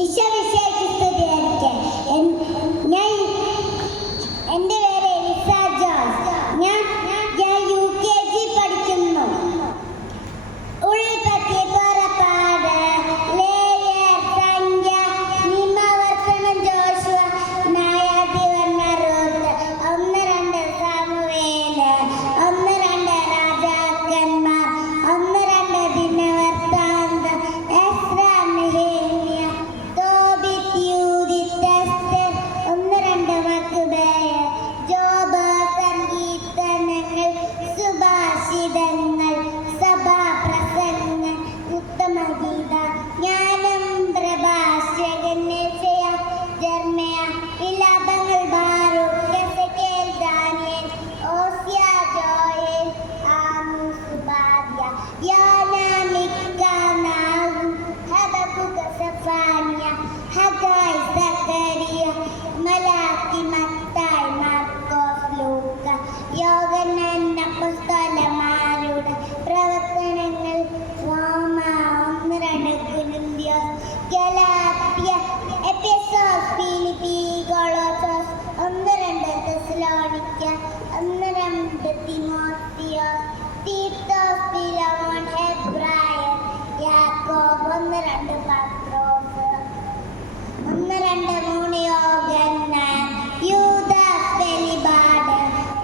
ഈശോമിശിഹായ്ക്ക് സ്തുതിയായിരിക്കട്ടെ. ഞാൻ എൻ്റെ പേര് എലിസ ജോസ്. ഞാൻ UKG പഠിക്കുന്നു. ഉൾപ്പത്തി പുറപ്പാട് ലേവ്യർ സംഖ്യ നിയമാവർത്തനം ജോഷുവ ന്യായാധിപന്മാർ റൂത്ത് 1-2 സാമുവേല് 1-2 രാജാക്കന്മാർ 1-2 ദിനവൃത്താന്തം എസ്രാ നെഹെമ്യ തോബിത്ത് യൂദിത്ത് എസ്തർ 1-2 മക്ബേയ ജോബ് സങ്കീർത്തനങ്ങൾ സുഭാഷിതങ്ങൾ സഭാപ്രസംഗം ഉത്തമഗീത ജ്ഞാനം പ്രഭാഷകൻ Isaiah ജെർമ്യ വിലാപങ്ങൾ Baruch എസെക്കേൽ Daniel ഓസ്യ Joel Amos ഉപാദ്യ യോന മിക്ക നാഹൂം ഹബക്കൂക്ക് സെഫാനിയ ഹഗായി സക്കറിയ മലാക്കി മത്തായി മാർക്കോസ് ലൂക്ക യോഹന്നാൻ അപ്പോസ്തലന്മാരുടെ പ്രവർത്തനങ്ങൾ റോമ 1-2 കൊരിന്ത്യർ ഗലാത്യ എഫെസോസ് ഫിലിപ്പി കൊളോസോസ് 1-2 തെസ്സലോനിക്ക 1-2 തിമോത്തിയോസ് തീത്തോസ് ഫിലോമോൻ ഹെബ്രായർ യാക്കോബ് 1-2 പത്രോസ് 1-2 യോഹന്നാൻ യൂദാസ് വെളിപാട്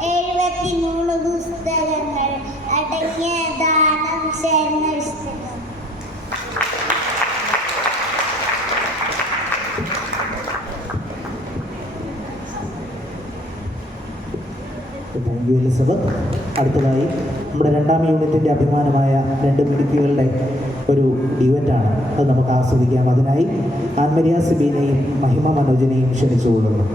73 പുസ്തകങ്ങൾ അടങ്ങിയ ദാനം ചേർന്ന പുസ്തകം. Thank you Elizabeth. അടുത്തതായി നമ്മുടെ 2ാം യൂണിറ്റിൻ്റെ അഭിമാനമായ 2 മിടുക്കികളുടെ ഒരു ഡ്യുവറ്റാണ്. അത് നമുക്ക് ആസ്വദിക്കാം. അതിനായി ആൻമരിയ സിബീനെയും മഹിമ മനോജിനെയും ക്ഷണിച്ചുകൊള്ളുന്നു.